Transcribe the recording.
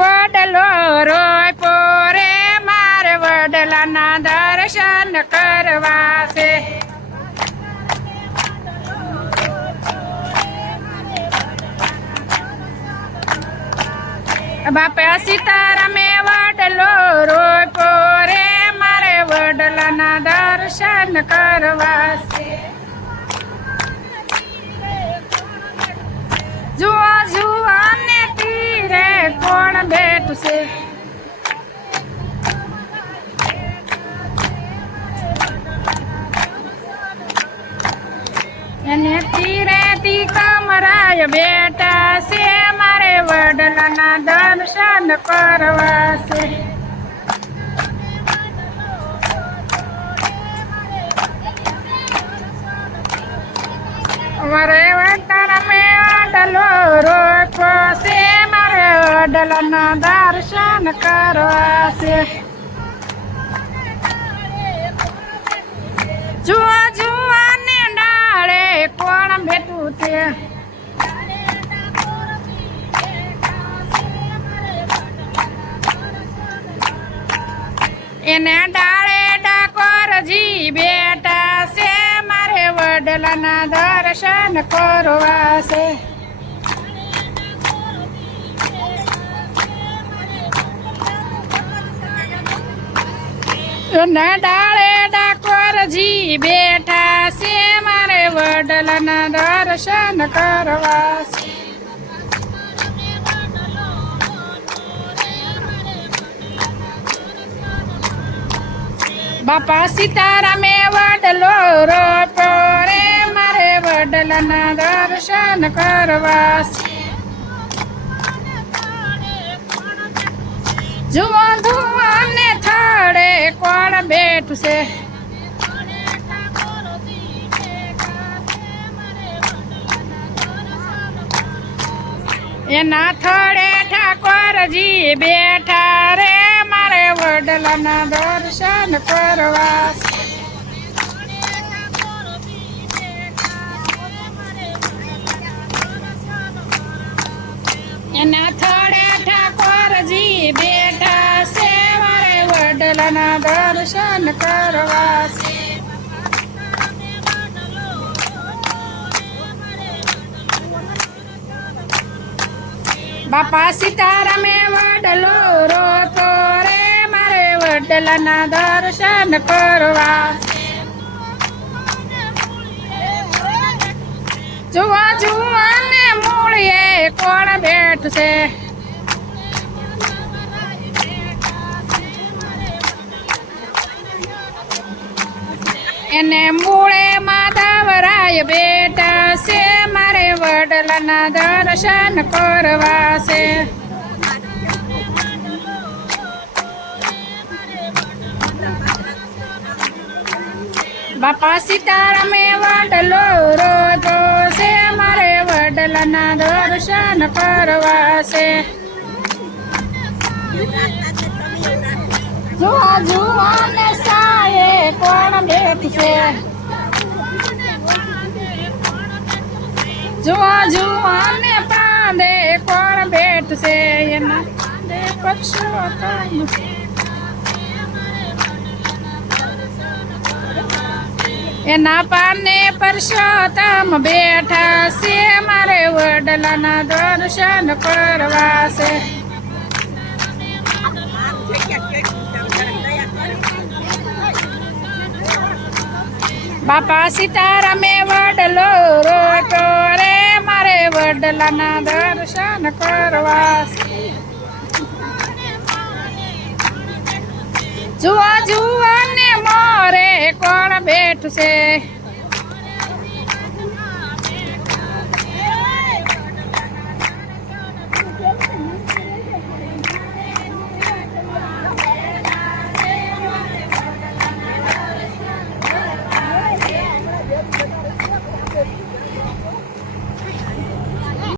વડલો રોય પોરે મારે વડલાના દર્શન કરવા છે. બાપા સીતારામે વડલો રોય પોરે મારે વડલાના દર્શન કરવા છે. જુઓ જુઓ ને તીરે કોણ બેઠું છે. એને તીરે તી કમરાય બેઠા છે મારે વડલાના દર્શન કરવા છે. મારે વડલામે વડલો રોકો છે મારે વડલાના દર્શન કરવા છે. જુઓ જુઓ ને ડાળે કોણ બેઠું છે. એને ડાળે ડાકોરજી બેઠા છે મારે વડલાના દર્શન કરવા છે. એને ડાળે ડાકોરજી બેઠા છે મારે વડલાના દર્શન કરવા છે. બાપા સીતારામે વડલો રોપો રે મારે વડલાના દર્શન કરવા છે. જુઓ જુઓ ને થડે કોણ બેઠું છે. એના થડે ઠાકોરજી બેઠા રે મારે વડલાના દર્શન કરવા છે. એના થડે ઠાકોરજી બેઠા છે મારે વડલાના દર્શન કરવા છે. બાપા સીતારામે વડલો રોતો રે મારે વડલાના દર્શન કરવા છે. જુઓ જુઓ ને મૂળીએ કોણ બેઠું છે. એને મૂળે માધવરાય બેઠા છે મારે વડલાના દર્શન કરવા છે. બાપા સીતારામે વડલો રોતો છે મારે વડલાના દર્શન કરવા છે. જુઓ જુઓ ને સાયે કોણ બેઠું છે. જુઓ જુઓ ને પાંદે કોણ બેઠું છે. એના પાંદે પરસોત્તમ એના પાને પરસોત્તમ બેઠા છે મારે વડલાના દર્શન કરવા છે. બાપા સીતારામે વડલો રોતો રે મારે વડલાના દર્શન કરવા છે. જુઓ જુઓ ને મોરે કોણ બેઠું છે.